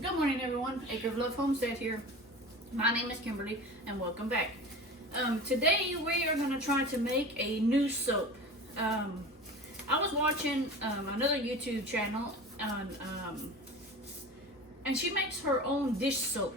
Good morning, everyone. Acre of Love Homestead here. My name is Kimberly, and welcome back. Today we are going to try to make a new soap. I was watching another YouTube channel, and she makes her own dish soap.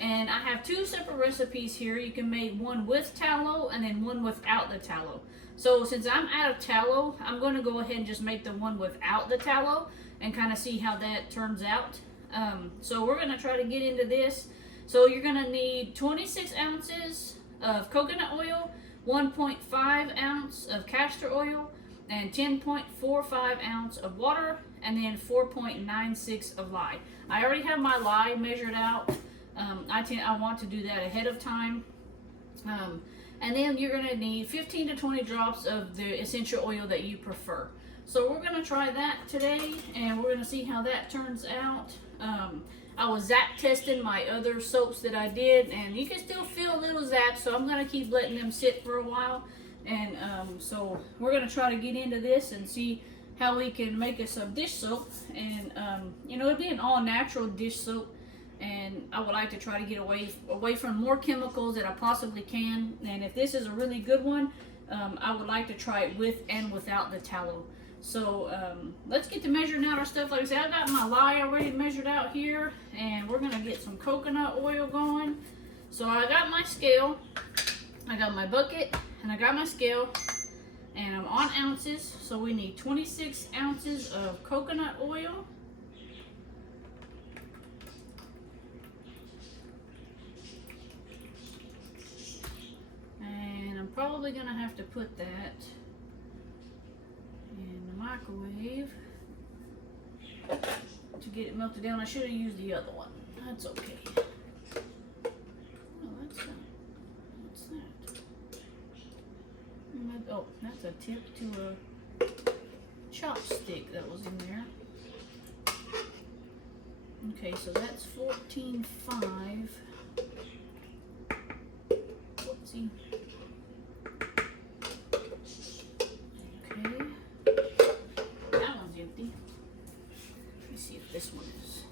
And I have two separate recipes here. You can make one with tallow and then one without the tallow. So since I'm out of tallow, I'm going to go ahead and just make the one without the tallow and kind of see how that turns out. So we're going to try to get into this. So you're going to need 26 ounces of coconut oil, 1.5 ounce of castor oil, and 10.45 ounce of water, and then 4.96 of lye. I already have my lye measured out. I want to do that ahead of time. And then you're going to need 15 to 20 drops of the essential oil that you prefer. So we're going to try that today, and we're going to see how that turns out. I was zap testing my other soaps that I did, and you can still feel a little zap, so I'm going to keep letting them sit for a while. And so we're going to try to get into this and see how we can make us some dish soap. And you know, it'd be an all-natural dish soap, and I would like to try to get away from more chemicals that I possibly can. And if this is a really good one, I would like to try it with and without the tallow. So let's get to measuring out our stuff. Like I said, I got my lye already measured out here, and we're gonna get some coconut oil going. So I got my scale, I got my bucket, and I got my scale, and I'm on ounces. So we need 26 ounces of coconut oil. And I'm probably gonna have to put that in the microwave to get it melted down. I should have used the other one. That's okay. Oh, that's not. What's that? Oh, that's a tip to a chopstick that was in there. Okay, so that's 14.5. Whoopsie. Okay. That one's empty. Let me see if this one is.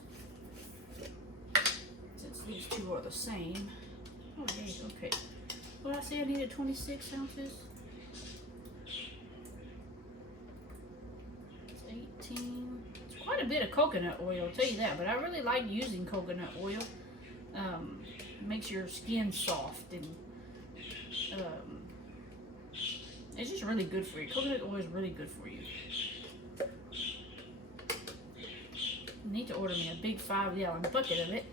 Since these two are the same. Oh, hey, okay. What did I say? I needed 26 ounces? It's 18. It's quite a bit of coconut oil, I'll tell you that. But I really like using coconut oil. It makes your skin soft, and it's just really good for you. Coconut oil is really good for you. I need to order me a big 5-gallon bucket of it.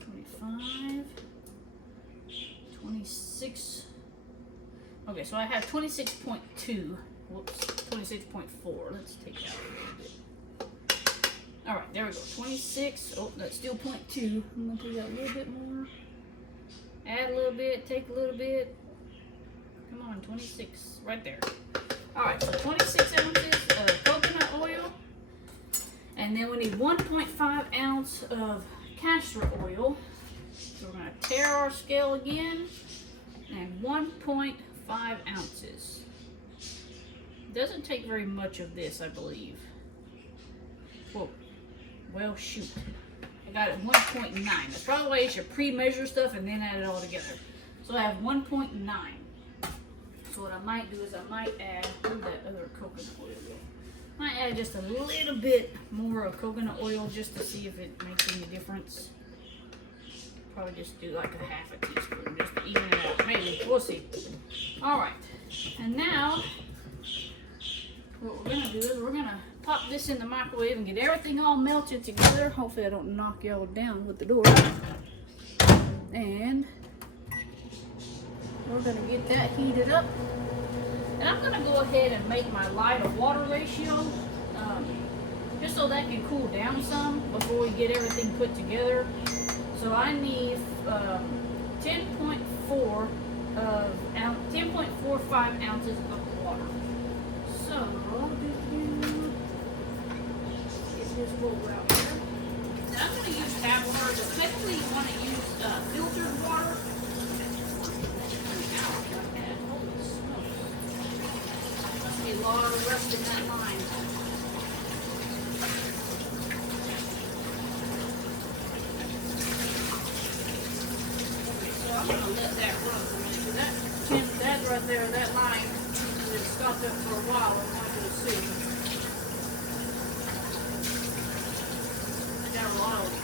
25, 26. Okay, so I have 26.2. Whoops, 26.4. Let's take that a little bit. All right, there we go. 26. Oh, that's still 0.2. I'm gonna put that a little bit more. Add a little bit. Take a little bit. Come on, 26, right there. All right, so 26 ounces of coconut oil, and then we need 1.5 ounce of castor oil. So we're gonna tare our scale again, and 1.5 ounces. Doesn't take very much of this, I believe. Whoa, well shoot. I got it 1.9. That's probably why you should pre-measure stuff and then add it all together. So I have 1.9. So what I might do is I might add, where'd that other coconut oil go? I might add just a little bit more of coconut oil just to see if it makes any difference. Probably just do like a half a teaspoon just to even it out. Maybe, we'll see. All right, and now what we're gonna do is we're gonna pop this in the microwave and get everything all melted together. Hopefully I don't knock y'all down with the door. And we're going to get that heated up. And I'm going to go ahead and make my lye to water ratio just so that can cool down some before we get everything put together. So I need 10.45 ounces of water. So get this bowl out here. And I'm going to use tap water, but technically you want to use filtered water. A lot of rust in that line. I'm going to let that run for a minute. That right there, that line is stopped up for a while. I'm going to see. Got a lot of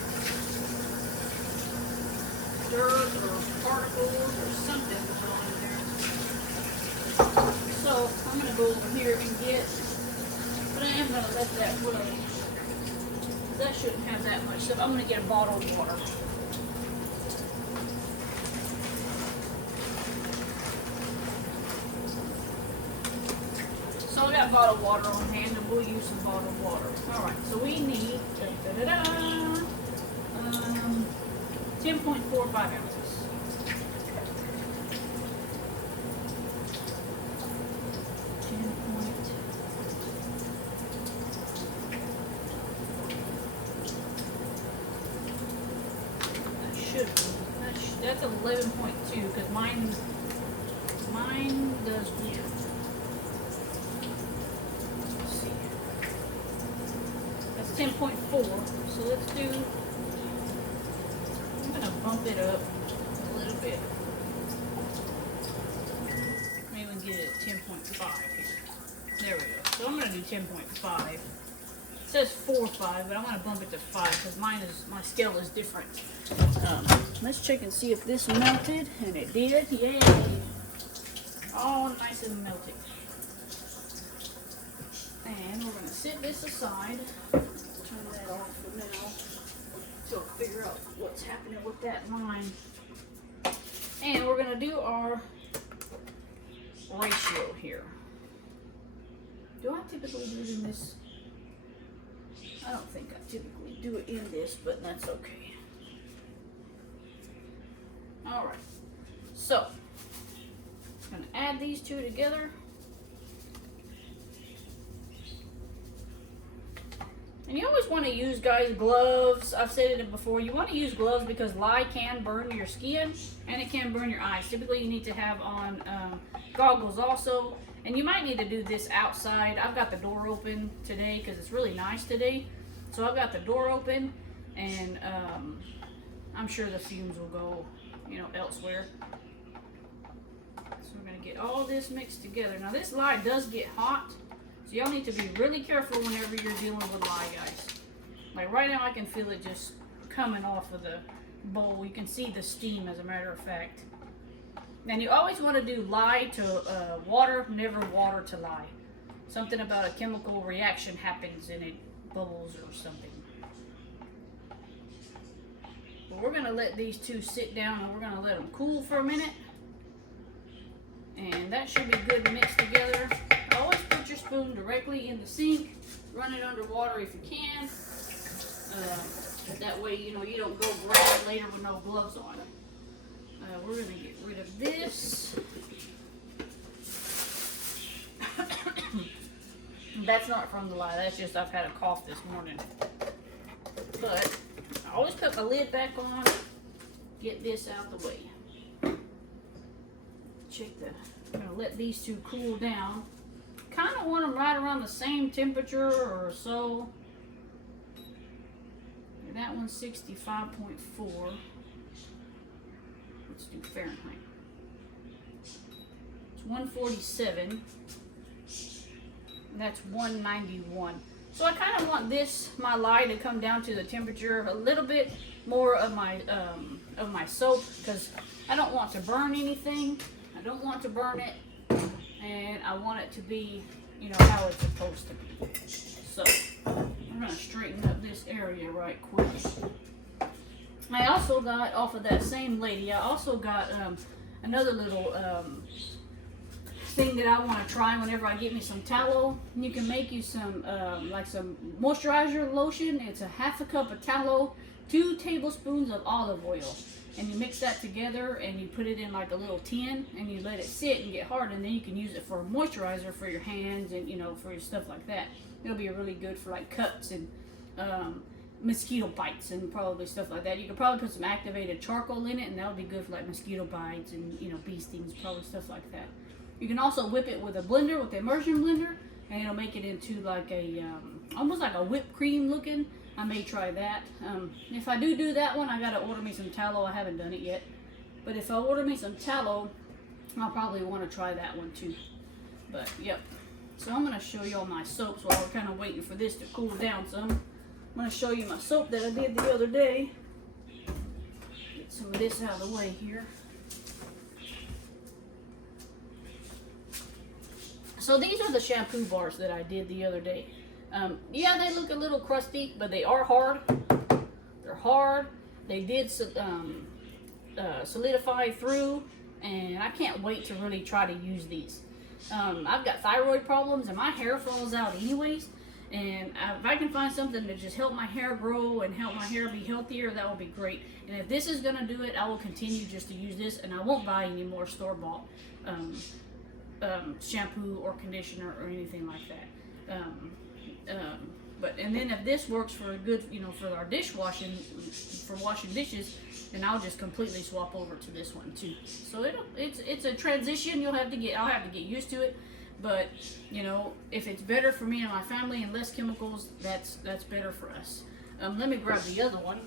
dirt or particles or something going in there. So I'm going to go over here and get, but I am going to let that run. That shouldn't have that much stuff. I'm going to get a bottle of water. So I got bottled water on hand, and we'll use some bottled water. All right, so we need 10.45 ounces. That's 11.2 because mine does weird. Let's see. That's 10.4. So let's do. I'm gonna bump it up a little bit. Maybe we can get it at 10.5 here. There we go. So I'm gonna do 10.5. It says 4.5, but I'm gonna bump it to 5 because my scale is different. Let's check and see if this melted, and it did. Yay! All nice and melted. And we're gonna set this aside. Turn that off for now. So figure out what's happening with that line. And we're gonna do our ratio here. Do I typically do it in this? I don't think I typically do it in this, but that's okay. All right, so I'm gonna add these two together. And you always want to use, guys, gloves. I've said it before. You want to use gloves because lye can burn your skin and it can burn your eyes. Typically, you need to have on goggles also. And you might need to do this outside. I've got the door open today because it's really nice today. So I've got the door open, and I'm sure the fumes will go, elsewhere. So we're gonna get all this mixed together. Now this lye does get hot, so y'all need to be really careful whenever you're dealing with lye, guys. Like right now I can feel it just coming off of the bowl. You can see the steam, as a matter of fact. And you always want to do lye to water, never water to lye. Something about a chemical reaction happens and it bubbles or something. But we're going to let these two sit down and we're going to let them cool for a minute. And that should be good to mix together. Always put your spoon directly in the sink. Run it under water if you can. That way, you don't go grab it later with no gloves on. We're going to get rid of this. That's not from the lye. That's just I've had a cough this morning. But I always put my lid back on. Get this out of the way. I'm going to let these two cool down. Kind of want them right around the same temperature or so. That one's 65.4. Let's do Fahrenheit. It's 147. And that's 191. So I kind of want my lye to come down to the temperature a little bit more of my soap, because I don't want to burn anything. I don't want to burn it, and I want it to be, how it's supposed to be. So I'm gonna straighten up this area right quick. I also got, off of that same lady, I also got another little thing that I want to try whenever I get me some tallow. You can make you some like some moisturizer lotion. It's a half a cup of tallow, 2 tablespoons of olive oil, and you mix that together and you put it in like a little tin and you let it sit and get hard, and then you can use it for a moisturizer for your hands and for your stuff like that. It'll be really good for like cuts and mosquito bites and probably stuff like that. You could probably put some activated charcoal in it, and that'll be good for like mosquito bites and bee stings, probably stuff like that. You can also whip it with a blender, with the immersion blender, and it'll make it into like a almost like a whipped cream looking. I may try that. If I do that one, I gotta order me some tallow. I haven't done it yet. But if I order me some tallow, I'll probably want to try that one too. But yep. So I'm going to show you all my soaps while we're kind of waiting for this to cool down some. I'm going to show you my soap that I did the other day. Get some of this out of the way here. So these are the shampoo bars that I did the other day. Yeah, they look a little crusty, but they are hard. They're hard. They did solidify through, and I can't wait to really try to use these. I've got thyroid problems, and my hair falls out anyways. And if I can find something to just help my hair grow and help my hair be healthier, that would be great. And if this is going to do it, I will continue just to use this, and I won't buy any more store-bought shampoo or conditioner or anything like that. And then if this works for a good, for our dishwashing, for washing dishes, then I'll just completely swap over to this one too. So it's a transition. I'll have to get used to it. But if it's better for me and my family and less chemicals, that's better for us. Let me grab the other one.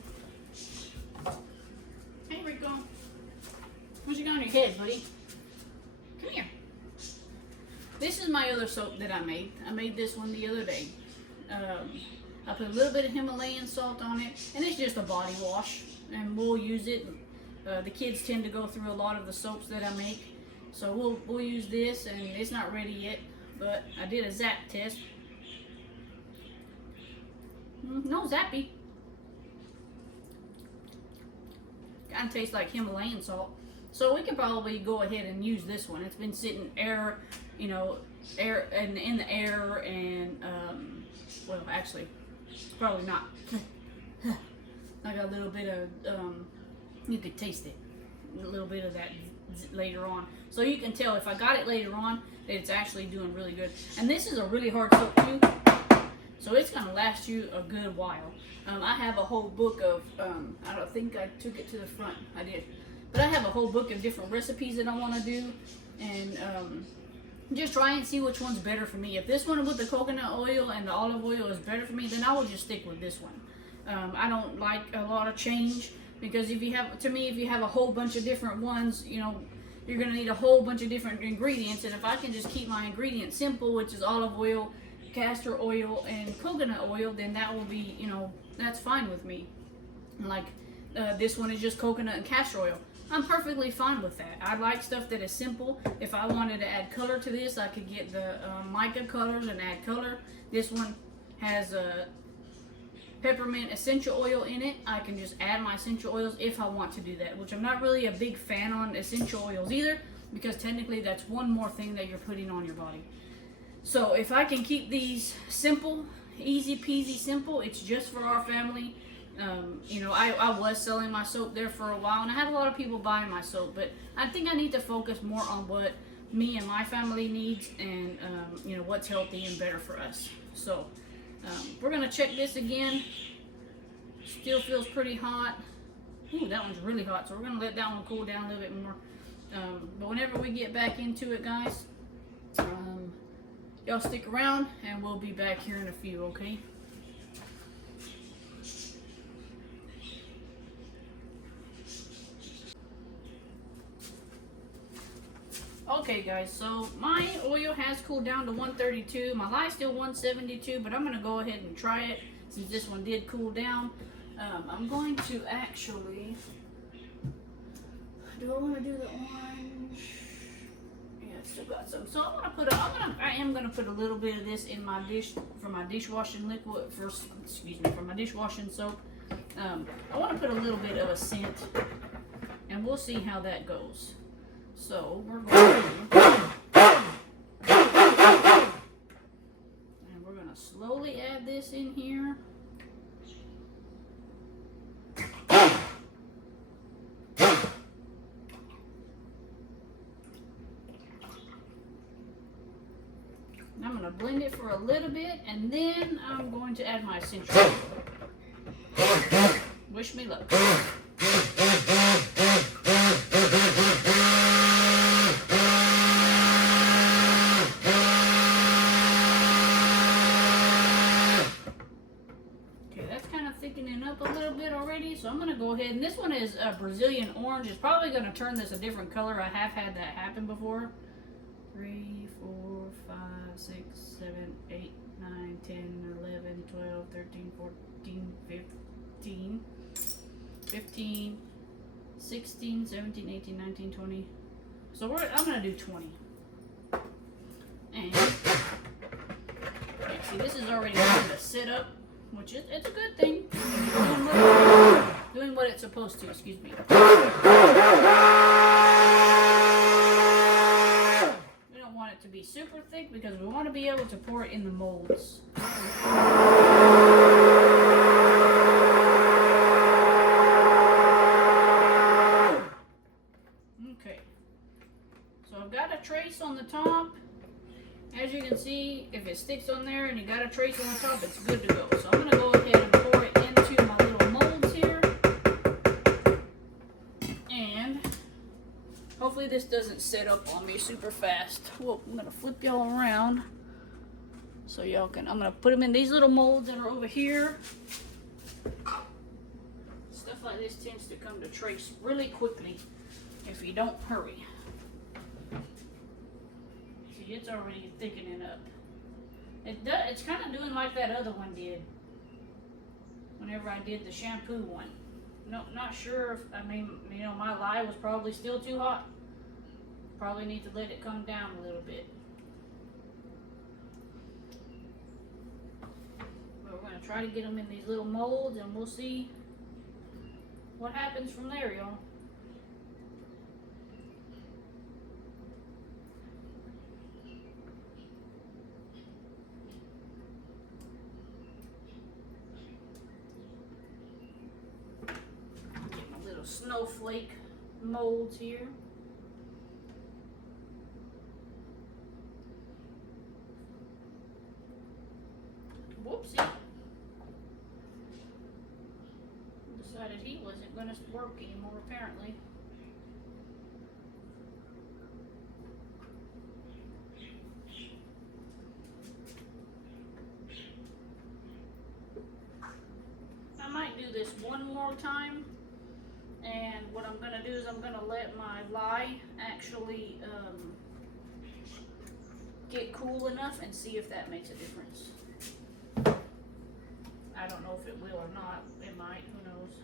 Hey Rico, what you got on your head, buddy? Come here. This is my other soap that I made. I made this one the other day. I put a little bit of Himalayan salt on it, and it's just a body wash, and we'll use it. The kids tend to go through a lot of the soaps that I make, so we'll use this, and it's not ready yet, but I did a zap test. No zappy. Kind of tastes like Himalayan salt. So we can probably go ahead and use this one. It's been sitting air in the air, and well, actually, probably not. I got a little bit of you could taste it, a little bit of that later on. So you can tell if I got it later on that it's actually doing really good. And this is a really hard soap too, so it's gonna last you a good while. I have a whole book of I don't think I took it to the front. I did. But I have a whole book of different recipes that I want to do, and just try and see which one's better for me. If this one with the coconut oil and the olive oil is better for me, then I will just stick with this one. I don't like a lot of change, because if you have a whole bunch of different ones, you're going to need a whole bunch of different ingredients. And if I can just keep my ingredients simple, which is olive oil, castor oil, and coconut oil, then that will be, that's fine with me. Like this one is just coconut and castor oil. I'm perfectly fine with that. I like stuff that is simple. If I wanted to add color to this, I could get the mica colors and add color. This one has a peppermint essential oil in it. I can just add my essential oils if I want to do that, which I'm not really a big fan on essential oils either, because technically that's one more thing that you're putting on your body. So if I can keep these simple, easy peasy simple, it's just for our family. I was selling my soap there for a while, and I had a lot of people buying my soap, but I think I need to focus more on what me and my family needs, and what's healthy and better for us. So we're gonna check this again. Still feels pretty hot. Ooh, that one's really hot, so we're gonna let that one cool down a little bit more. But whenever we get back into it, guys, y'all stick around, and we'll be back here in a few, okay? Okay guys, so my oil has cooled down to 132. My lie's still 172, but I'm going to go ahead and try it since this one did cool down. I'm going to actually, do I want to do the orange? Yeah, it's still got some. So I am going to put a little bit of this in my dish for my dishwashing liquid, for my dishwashing soap. I want to put a little bit of a scent, and we'll see how that goes. So we're going to slowly add this in here. I'm going to blend it for a little bit, and then I'm going to add my essential oil. Wish me luck. thickening up a little bit already, so I'm gonna go ahead, and this one is Brazilian orange. It's probably gonna turn this a different color. I have had that happen before. 3, 4, 5, 6, 7, 8, 9, 10, 11, 12, 13, 14, 15, 15, 16, 17, 18, 19, 20. So I'm gonna do 20. And see, this is already starting to sit up, which is it's a good thing. Doing what it's supposed to, excuse me. We don't want it to be super thick because we want to be able to pour it in the molds. Okay. So I've got a trace on the top. As you can see, if it sticks on there and you got a trace on the top, it's good to go. So I'm going to go ahead and pour it into my little molds here. And hopefully this doesn't sit up on me super fast. Whoa, I'm going to flip y'all around so y'all can, I'm going to put them in these little molds that are over here. Stuff like this tends to come to trace really quickly if you don't hurry. It's already thickening up. It's kind of doing like that other one did. Whenever I did the shampoo one. No, not sure if, I mean, you know, my lye was probably still too hot. Probably need to let it come down a little bit. But we're going to try to get them in these little molds and we'll see what happens from there, y'all. Snowflake molds here. Whoopsie. Decided he wasn't going to work anymore apparently. I might do this one more time. And what I'm going to do is I'm going to let my lye actually get cool enough and see if that makes a difference. I don't know if it will or not. It might. Who knows?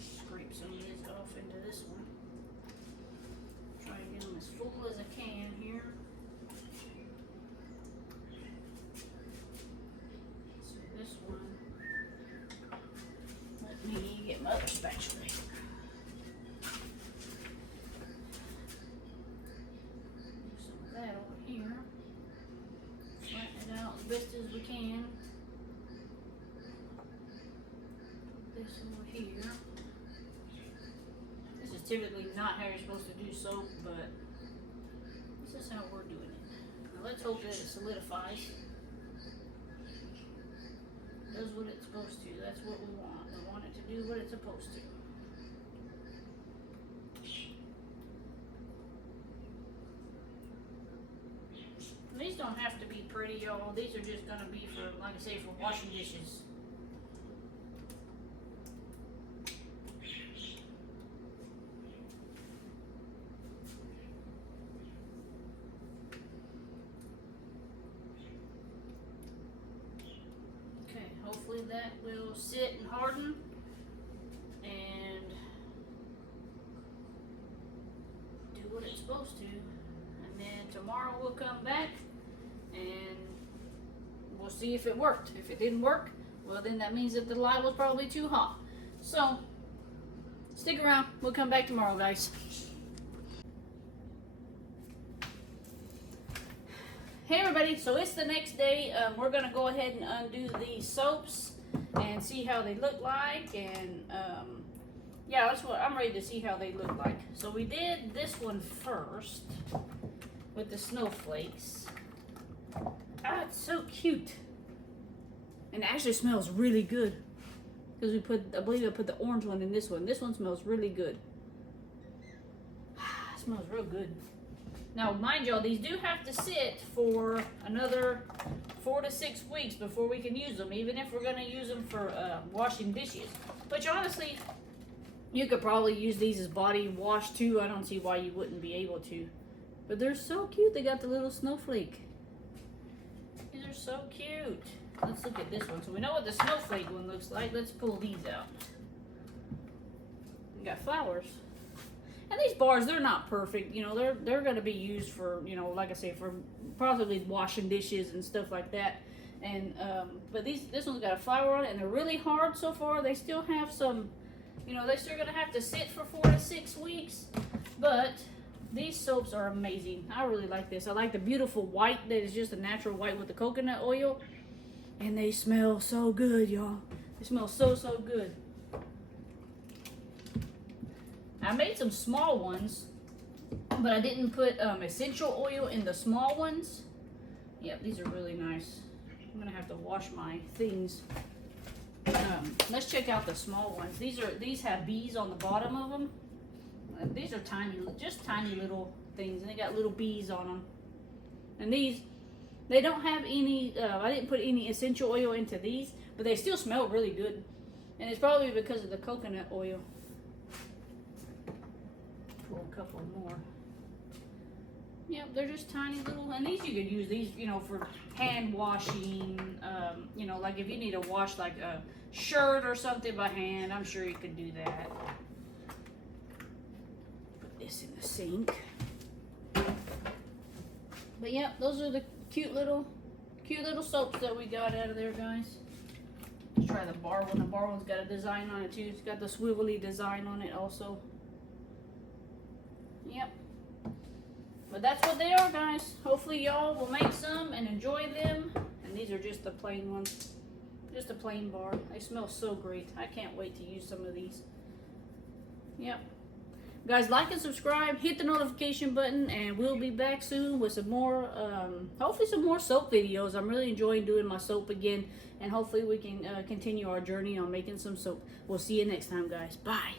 Scrape some of this off into this one. Try to get them as full as I can here. So this one. Let me get my other spatula here. Do some of that over here. Flatten it out as best as we can. Put this over here. This is typically not how you're supposed to do soap, but this is how we're doing it. Now let's hope that it solidifies. Does what it's supposed to. That's what we want. We want it to do what it's supposed to. And these don't have to be pretty, y'all. These are just going to be for, like I say, for washing dishes. Hopefully that will sit and harden and do what it's supposed to. And then tomorrow we'll come back and we'll see if it worked. If it didn't work, well then that means that the lye was probably too hot. So stick around. We'll come back tomorrow, guys. Hey everybody, so it's the next day. We're going to go ahead and undo these soaps and see how they look like. And yeah, that's what I'm ready to see how they look like. So we did this one first with the snowflakes. Ah, it's so cute. And it actually smells really good. Because we put, I believe I put the orange one in this one. This one smells really good. It smells real good. Now, mind y'all, these do have to sit for another 4 to 6 weeks before we can use them, even if we're going to use them for washing dishes. Which, honestly, you could probably use these as body wash, too. I don't see why you wouldn't be able to. But they're so cute. They got the little snowflake. These are so cute. Let's look at this one. So we know what the snowflake one looks like. Let's pull these out. We got flowers. And these bars, they're not perfect. You know, they're going to be used for, you know, like I say, for probably washing dishes and stuff like that. And but this one's got a flower on it, and they're really hard so far. They still have some, you know, they're still going to have to sit for 4 to 6 weeks. But these soaps are amazing. I really like this. I like the beautiful white that is just a natural white with the coconut oil. And they smell so good, y'all. They smell so, so good. I made some small ones, but I didn't put essential oil in the small ones. Yeah, these are really nice. I'm gonna have to wash my things. Let's check out the small ones. These have bees on the bottom of them. These are tiny, just tiny little things, and they got little bees on them. And these, they don't have any. I didn't put any essential oil into these, but they still smell really good. And it's probably because of the coconut oil. Pull a couple more. Yep, they're just tiny little, and these you could use these, you know, for hand washing. You know, like if you need to wash like a shirt or something by hand, I'm sure you could do that. Put this in the sink. But yeah, those are the cute little soaps that we got out of there, guys. Let's try the bar one. The bar one's got a design on it too. It's got the swivelly design on it also. Yep. But that's what they are, guys. Hopefully y'all will make some and enjoy them. And these are just the plain ones. Just a plain bar. They smell so great. I can't wait to use some of these. Yep. Guys, like and subscribe. Hit the notification button. And we'll be back soon with some more, hopefully some more soap videos. I'm really enjoying doing my soap again. And hopefully we can continue our journey on making some soap. We'll see you next time, guys. Bye.